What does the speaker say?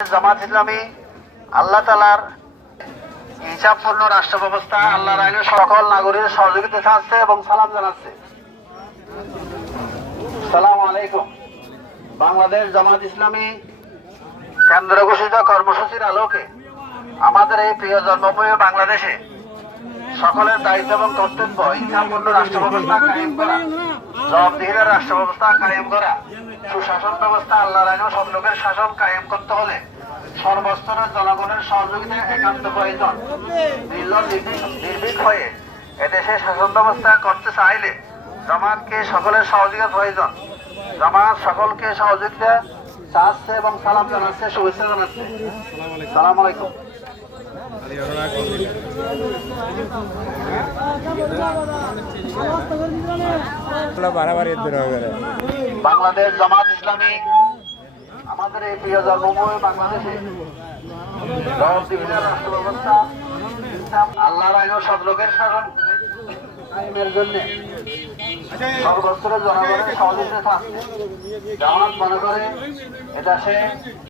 জামাত ইসলামী আল্লাহ তাআলার হিসাবপূর্ণ রাষ্ট্র ব্যবস্থা আল্লাহর আইনের সকল নাগরিকের সহযোগিতা চাচ্ছে এবং সালাম জানাচ্ছে। আসসালামু আলাইকুম। বাংলাদেশ জামাত ইসলামী কেন্দ্র ঘোষিত কর্মসূচির আলোকে আমাদের এই প্রিয় জন্মভূমি বাংলাদেশে সকলের দায়িত্ব এবং কর্তব্য হিসাবপূর্ণ রাষ্ট্র ব্যবস্থা কায়েম করা, জবাবদিহিতার রাষ্ট্র ব্যবস্থা কায়েম করা, সুশাসন ব্যবস্থা আল্লাহর আইন ও সৎলোকের শাসন কায়েম করতে হলে সর্বস্তরের জনগণের সহযোগিতা একান্ত প্রয়োজন। নির্ভীক হয়ে এদেশে শাসন ব্যবস্থা করতে চাইলে জামাতকে সকলের সহযোগিতা প্রয়োজন। জামাত সকলকে সহযোগিতা চাচ্ছে এবং সালাম জানাচ্ছে, শুভেচ্ছা জানাচ্ছে। সালাম আলাইকুম। বাংলাদেশ জামাত ইসলামী আমাদের এই প্রিয় জন্মভূমি বাংলাদেশে রাষ্ট্র ব্যবস্থা আল্লাহর আইন ও সৎলোকের শাসন কায়েমের জন্য সর্বস্তরের জনগণের সহযোগিতা থাকছে। জামাত মনে করে এটা সে